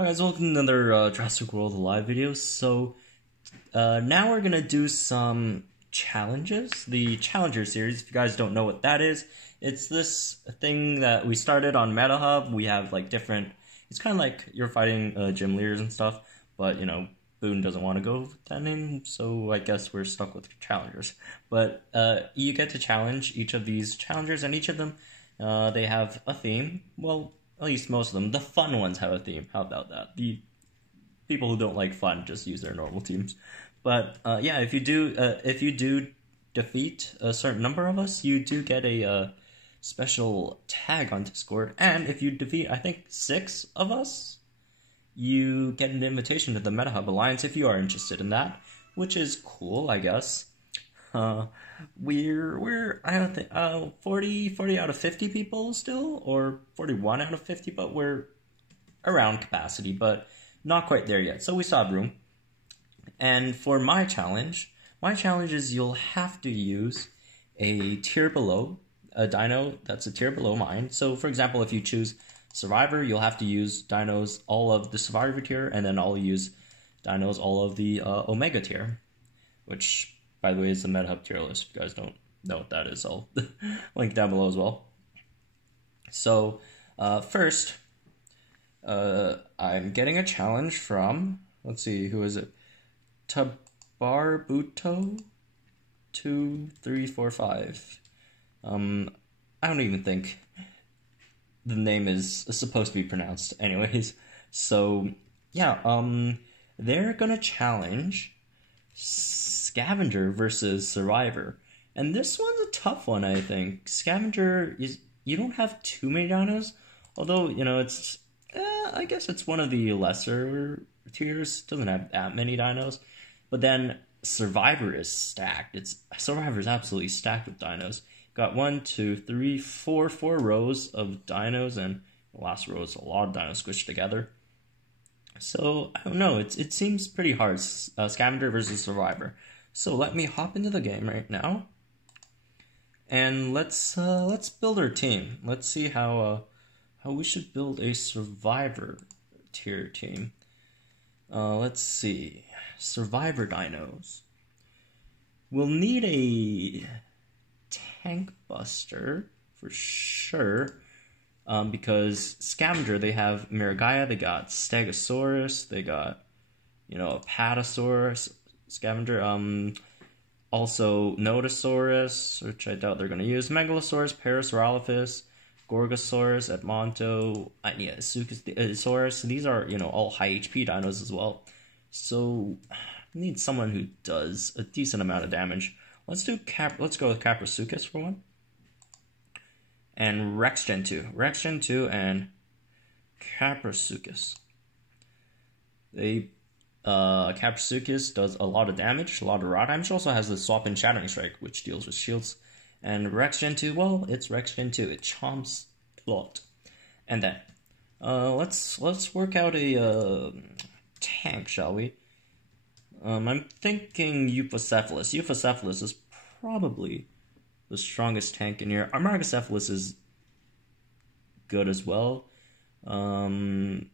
Hi guys, welcome to another Jurassic World live video. So, now we're gonna do some challenges. The Challenger series, if you guys don't know what that is, it's this thing that we started on MetaHub. We have like different, it's kind of like you're fighting gym leaders and stuff, but you know, Boone doesn't want to go with that name, so I guess we're stuck with Challengers. But you get to challenge each of these Challengers, and each of them, they have a theme. Well, at least most of them. The fun ones have a theme. How about that? The people who don't like fun just use their normal teams. But yeah, if you do defeat a certain number of us, you do get a special tag on Discord. And if you defeat, I think, 6 of us, you get an invitation to the MetaHub Alliance if you are interested in that, which is cool, I guess. We're I don't think 40 out of 50 people still, or 41 out of 50, but we're around capacity, but not quite there yet. So we still have room. And for my challenge is you'll have to use a tier below, a dino that's a tier below mine. So for example, if you choose Survivor, you'll have to use dinos all of the Survivor tier, and then I'll use dinos all of the Omega tier, which, by the way, is the MetaHub tier list. If you guys don't know what that is, I'll link down below as well. So, first, I'm getting a challenge from, let's see, who is it? Tabarbuto2345. I don't even think the name is supposed to be pronounced. Anyways, so, yeah, they're gonna challenge Scavenger versus Survivor. And this one's a tough one, I think. Scavenger, you don't have too many dinos, although, you know, it's, I guess it's one of the lesser tiers, doesn't have that many dinos. But then Survivor is stacked. Survivor's absolutely stacked with dinos. Got 1, 2, 3, 4 rows of dinos, and the last row is a lot of dinos squished together. So, I don't know, it seems pretty hard, Scavenger versus Survivor. So let me hop into the game right now, and let's build our team. Let's see how we should build a Survivor tier team. Let's see, Survivor dinos. We'll need a tank buster for sure. Because Scavenger, they have Miragaia, they got Stegosaurus, they got, you know, Apatosaurus, Scavenger, also Nodosaurus, which I doubt they're going to use, Megalosaurus, Parasaurolophus, Gorgosaurus, Edmonto, yeah, Suchosaurus. These are, you know, all high HP dinos as well. So, I need someone who does a decent amount of damage. Let's go with Caprosuchus for one. And Rex Gen 2. Rex Gen 2 and Caprosuchus. Caprosuchus does a lot of damage, a lot of raw damage. Also has the Swap and Shattering Strike, which deals with shields. And Rex Gen 2, well, it's Rex Gen 2. It chomps a lot. And then, let's work out a tank, shall we? I'm thinking Euphocephalus. Euphocephalus is probably the strongest tank in here. Marcellus is good as well. Euflo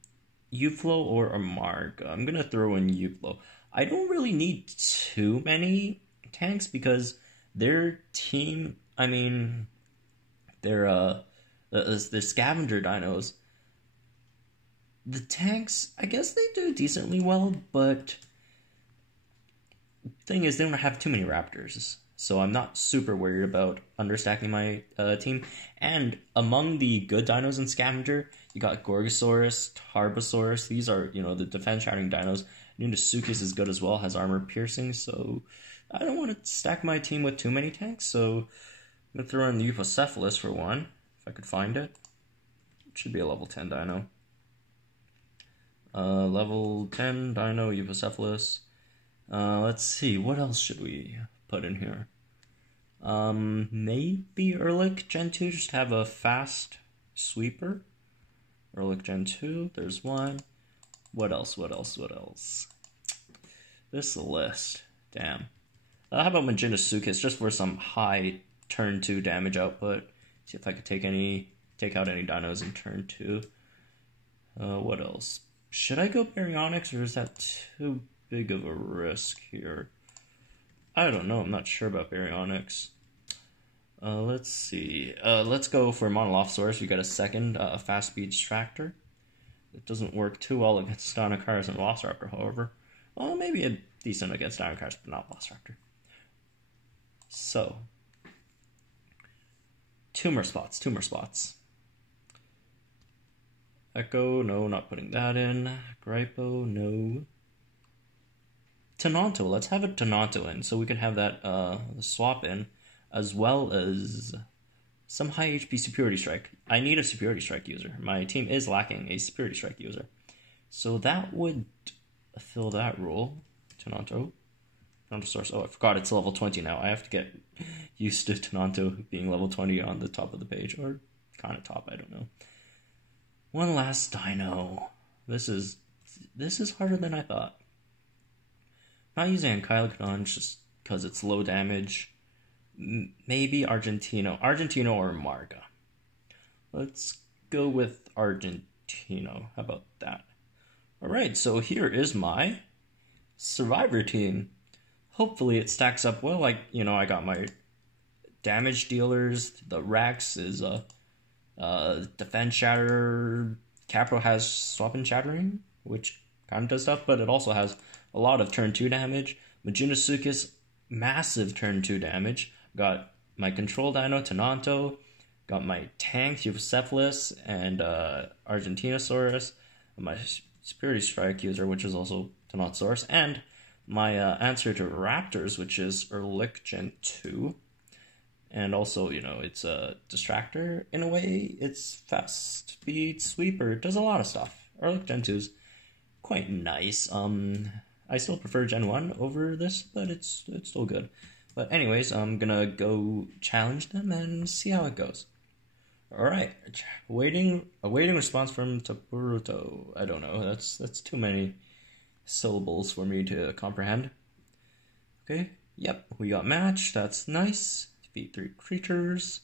or Amarga. I'm gonna throw in Euflo. I don't really need too many tanks because their team, I mean, their Scavenger dinos, the tanks, I guess they do decently well, but the thing is, they don't have too many raptors. So I'm not super worried about understacking my team. And among the good dinos in Scavenger, you got Gorgosaurus, Tarbosaurus. These are, you know, the defense shattering dinos. Nodosuchus is good as well, has armor piercing. So I don't want to stack my team with too many tanks. So I'm going to throw in the Euphocephalus for one, if I could find it. It should be a level 10 dino. Level 10 dino, Euphocephalus. Let's see, what else should we put in here? Maybe Erlich Gen 2, just have a fast sweeper. Erlich Gen 2, there's one. What else? This is the list. Damn. How about Maginosuchus, just for some high turn 2 damage output. See if I could take out any dinos in turn 2. What else? Should I go Baryonyx, or is that too big of a risk here? I don't know. I'm not sure about Baryonyx. Let's see. Let's go for Monolophosaurus. We got a second fast speed Distractor. It doesn't work too well against Dinocaris and Velociraptor, however. Well, maybe a decent against Dinocaris, but not Velociraptor. So, tumor spots. Echo, no, not putting that in. Gripo, no. Tonanto, let's have a Tonanto in, so we can have that swap in, as well as some high HP Superiority Strike. I need a Superiority Strike user. My team is lacking a Superiority Strike user. So that would fill that role. Tonanto. Source. Oh, I forgot it's level 20 now. I have to get used to Tonanto being level 20 on the top of the page, or kind of top, I don't know. One last dino. This is harder than I thought. Not using Ankylodon just because it's low damage. Maybe Argentino or Marga. Let's go with Argentino. How about that? Alright, so here is my Survivor team. Hopefully it stacks up well. Like, I got my damage dealers. The Rex is defense shatter. Capro has swap and shattering, which kind of does stuff, but it also has a lot of turn 2 damage. Majunasuchus, massive turn 2 damage. Got my control dino, Tonanto. Got my tank, Eucephalus, and Argentinosaurus. My Superiority Strike user, which is also Tonantosaurus. And my answer to Raptors, which is Erlich Gen 2. And also, it's a Distractor in a way. It's fast speed sweeper. It does a lot of stuff. Erlich Gen 2 is quite nice. I still prefer Gen 1 over this, but it's still good. But anyways, I'm gonna go challenge them and see how it goes. Alright, a waiting response from Taburuto. I don't know, that's too many syllables for me to comprehend. Okay, yep, we got match, that's nice. Defeat 3 creatures.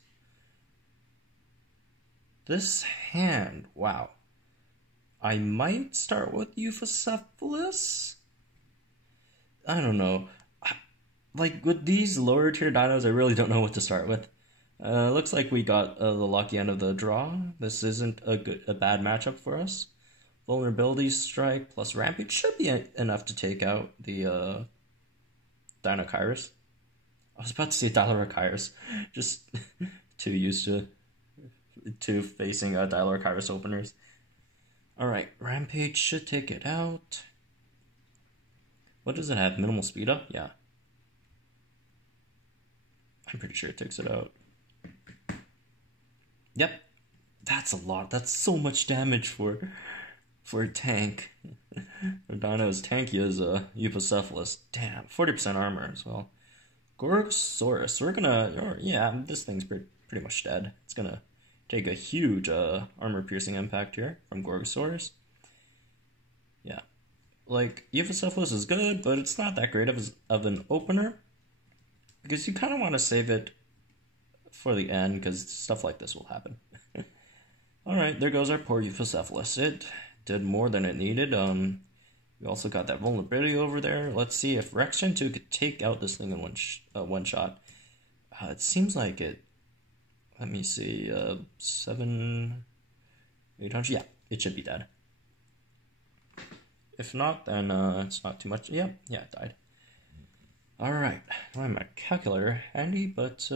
This hand, wow. I might start with Eucephalus? I don't know. Like, with these lower tier dinos, I really don't know what to start with. Looks like we got the lucky end of the draw. This isn't a bad matchup for us. Vulnerability Strike plus Rampage should be enough to take out the Dinocaris. I was about to say Dilorachirus. Just too used to facing Dilorachirus openers. Alright, Rampage should take it out. What does it have? Minimal speed up? Yeah. I'm pretty sure it takes it out. Yep. That's a lot. That's so much damage for a tank. For Dino's tanky is Eucephalus. Damn, 40% armor as well. Gorgosaurus. We're gonna... yeah, this thing's pretty much dead. It's gonna take a huge armor-piercing impact here from Gorgosaurus. Yeah. Like, Eucephalus is good, but it's not that great of an opener. Because you kind of want to save it for the end, because stuff like this will happen. Alright, there goes our poor Eucephalus. It did more than it needed. We also got that vulnerability over there. Let's see if Rex Gen 2 could take out this thing in one shot. It seems like it... Let me see. 800? Yeah, it should be dead. If not, then it's not too much. Yeah, it died. Alright, I don't have my calculator handy, but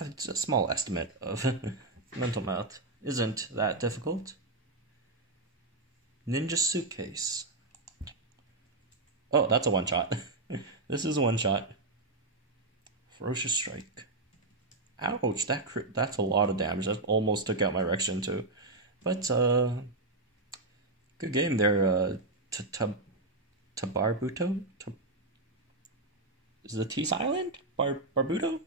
it's a small estimate of mental math. Isn't that difficult? Ninja Suitcase. Oh, that's a one-shot. This is a one-shot. Ferocious Strike. Ouch, that's a lot of damage. That almost took out my Rex Gen 2. But, good game there, Tabarbuto? Is the T silent? Barbuto?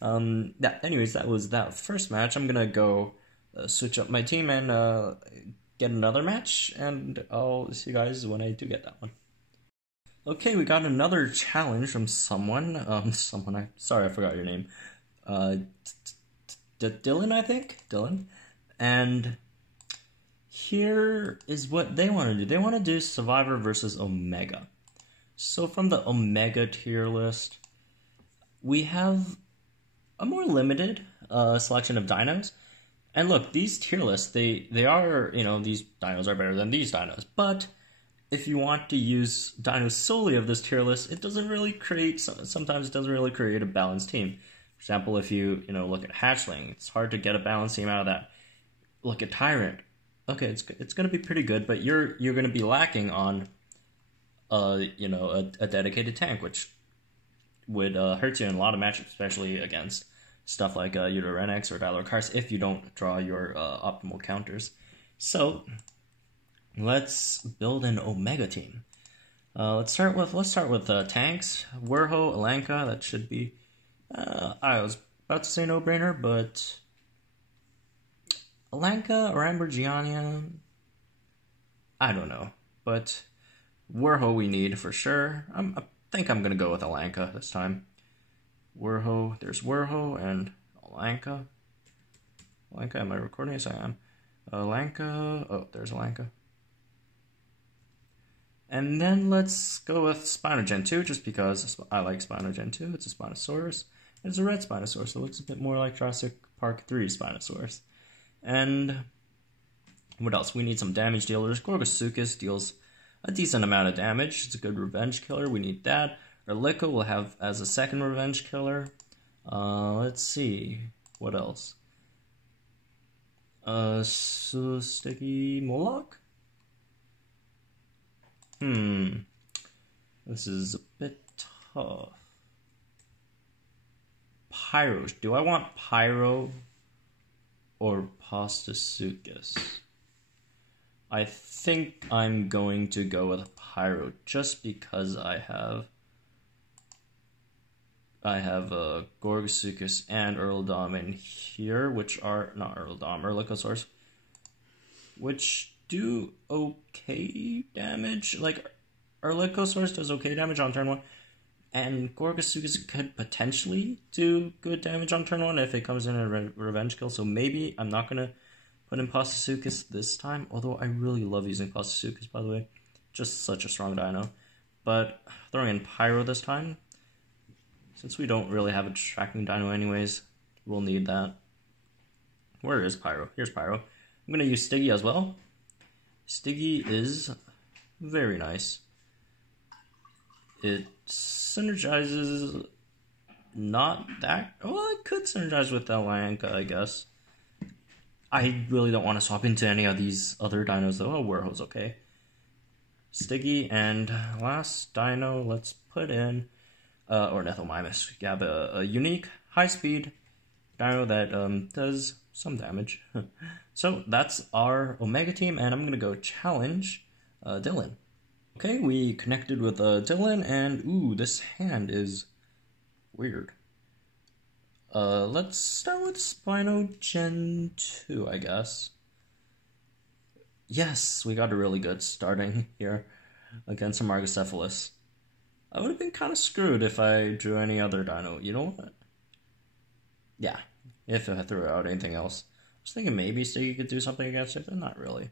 Yeah, anyways, that was that first match. I'm gonna go switch up my team and get another match, and I'll see you guys when I do get that one. Okay, we got another challenge from someone. Sorry, I forgot your name. Dylan, I think? Dylan. And here is what they want to do. They want to do Survivor versus Omega. So from the Omega tier list, we have a more limited selection of dinos. And look, these tier lists, they are, these dinos are better than these dinos. But if you want to use dinos solely of this tier list, it doesn't really create, sometimes it doesn't really create a balanced team. For example, if you, look at Hatchling, it's hard to get a balanced team out of that. Look at Tyrant. Okay, it's going to be pretty good, but you're going to be lacking on, a dedicated tank, which would hurt you in a lot of matchups, especially against stuff like Udorenex or Dialorcars if you don't draw your optimal counters. So let's build an Omega team. Let's start with tanks. Werho, Alanka. That should be. I was about to say no-brainer, but Alanka or Ambergiania. I don't know, but Werho we need for sure. I think I'm gonna go with Alanka this time. Werho, there's Werho and Alanka. Alanka, am I recording? Yes, I am. Alanka, oh, there's Alanka. And then let's go with Spinogen 2, just because I like Spinogen 2. It's a Spinosaurus. It's a red Spinosaurus, so it looks a bit more like Jurassic Park 3 Spinosaurus. And what else? We need some damage dealers. Gorgosuchus deals a decent amount of damage. It's a good revenge killer. We need that. Erliko will have as a second revenge killer. Let's see. What else? Sticky Moloch? This is a bit tough. Pyro. Do I want Pyro or Pastasuchus? I think I'm going to go with Pyro just because I have Gorgosuchus and Erlodom in here, which are not Erlodom, Erlikosaurus, which do okay damage. Like Erlikosaurus does okay damage on turn 1, and Gorgosuchus could potentially do good damage on turn 1 if it comes in a revenge kill. So maybe I'm not gonna put in Pastasuchus this time, although I really love using Pastasuchus, by the way. Just such a strong dino. But throwing in Pyro this time, since we don't really have a tracking dino anyways, we'll need that. Where is Pyro? Here's Pyro. I'm going to use Stiggy as well. Stiggy is very nice. It synergizes not that... Well, it could synergize with Alanka, I guess. I really don't want to swap into any of these other dinos, though. Oh, Werho's okay. Stiggy, and last dino, let's put in... Ornithomimus. Yeah, a unique, high-speed dino that does some damage. So that's our Omega team, and I'm going to go challenge Dylan. Okay, we connected with Dylan, and ooh, this hand is weird. Let's start with Spinogen 2, I guess. Yes, we got a really good starting here against a Marcellus. I would have been kind of screwed if I drew any other dino. You know what? Yeah, if I threw out anything else. I was thinking maybe Stiggy could do something against it, but not really.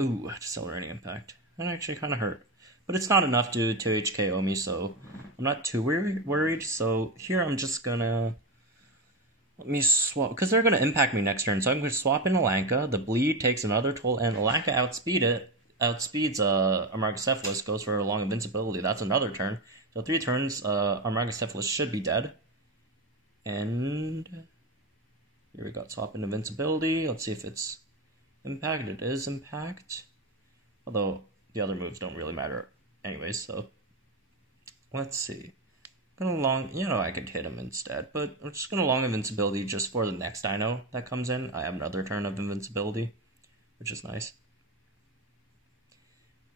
Ooh, accelerating impact. That actually kind of hurt. But it's not enough to HKO me, so I'm not too worried. So here I'm just gonna... Let me swap... Because they're gonna impact me next turn, so I'm gonna swap in Alanka. The bleed takes another toll, and Alanka outspeeds Marcellus, goes for a long invincibility. That's another turn. So 3 turns, Marcellus should be dead. And here we got swap in invincibility. Let's see if it's impact. It is impact. Although the other moves don't really matter anyways, so let's see. Gonna long, I could hit him instead, but I'm just gonna long invincibility just for the next dino that comes in. I have another turn of invincibility, which is nice.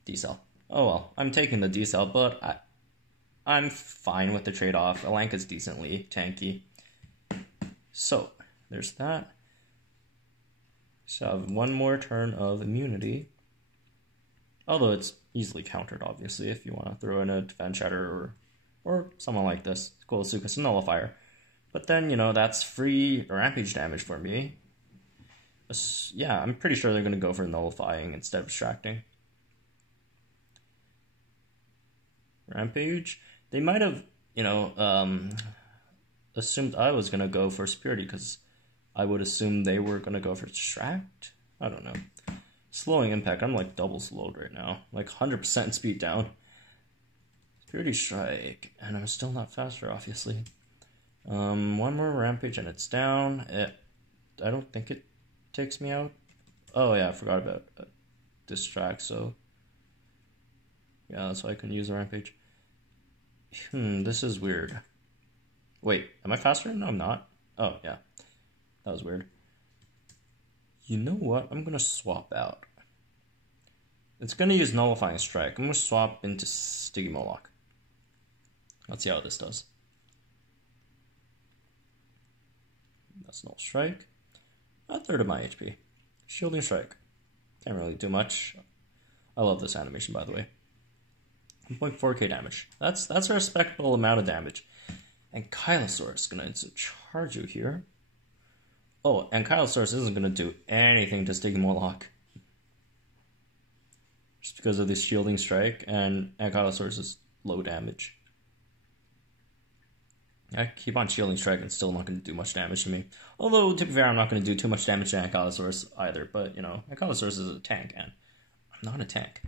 D-cell. Oh well, I'm taking the D-cell, but I'm fine with the trade-off. Alanka's decently tanky. So, there's that. So I have one more turn of immunity. Although it's easily countered, obviously, if you want to throw in a Defense Shatter or someone like this. Gorgosuchus Nullifier. But then, that's free Rampage damage for me. Yeah, I'm pretty sure they're going to go for nullifying instead of distracting. Rampage. They might have, assumed I was going to go for Security because I would assume they were going to go for Distract. I don't know. Slowing Impact. I'm like double slowed right now. Like 100% speed down. Security Strike. And I'm still not faster, obviously. One more Rampage and it's down. I don't think it takes me out. Oh yeah, I forgot about Distract, so... yeah, that's why I couldn't use the Rampage. This is weird. Wait, am I faster? No, I'm not. Oh, yeah. That was weird. You know what? I'm gonna swap out. It's gonna use Nullifying Strike. I'm gonna swap into Sticky Moloch. Let's see how this does. That's Null Strike. A third of my HP. Shielding Strike. Can't really do much. I love this animation, by the way. 1.4k damage. That's a respectable amount of damage. And Kylosaurus is gonna charge you here. Oh, and Kylosaurus isn't gonna do anything to Sticky Moloch. Just because of this shielding strike and Kylosaurus is low damage. I keep on shielding strike and still not gonna do much damage to me. Although, to be fair, I'm not gonna do too much damage to Ankylosaurus either, but Ankylosaurus is a tank and I'm not a tank.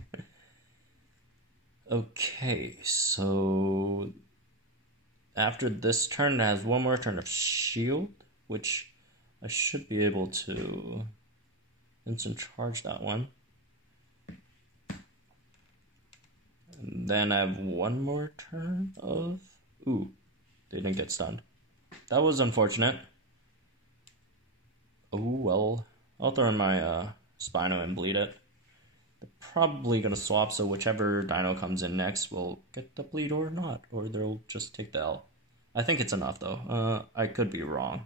Okay, so after this turn, it has one more turn of shield, which I should be able to instant charge that one. And then I have one more turn of... ooh, they didn't get stunned. That was unfortunate. Oh, well, I'll throw in my Spino and bleed it. They're probably going to swap, so whichever dino comes in next will get the bleed or not, or they'll just take the L. I think it's enough, though. I could be wrong,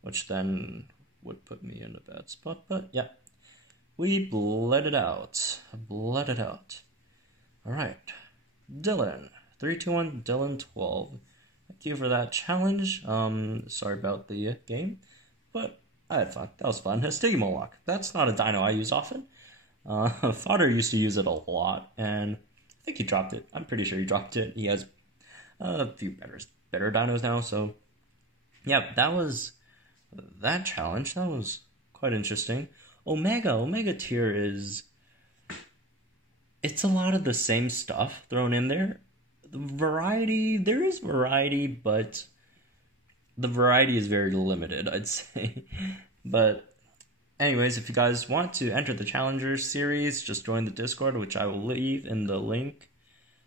which then would put me in a bad spot, but yeah. We bled it out. Bled it out. Alright. Dylan. 3, 2, 1, Dylan 12. Thank you for that challenge. Sorry about the game, but I had fun. That was fun. Sticky Moloch. That's not a dino I use often. Fodder used to use it a lot, and I think he dropped it. I'm pretty sure he dropped it. He has a few better dinos now, so yeah, that was that challenge. That was quite interesting. Omega tier is... it's a lot of the same stuff thrown in there. There is variety, but the variety is very limited, I'd say. But anyways, if you guys want to enter the Challengers series, just join the Discord, which I will leave in the link.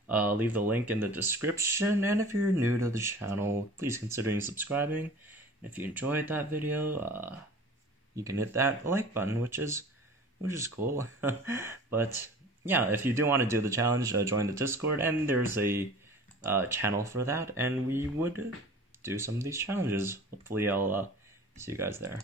Leave the link in the description. And if you're new to the channel, please consider subscribing. And if you enjoyed that video, you can hit that like button, which is cool. But yeah, if you do want to do the challenge, join the Discord, and there's a channel for that, and we would do some of these challenges. Hopefully, I'll see you guys there.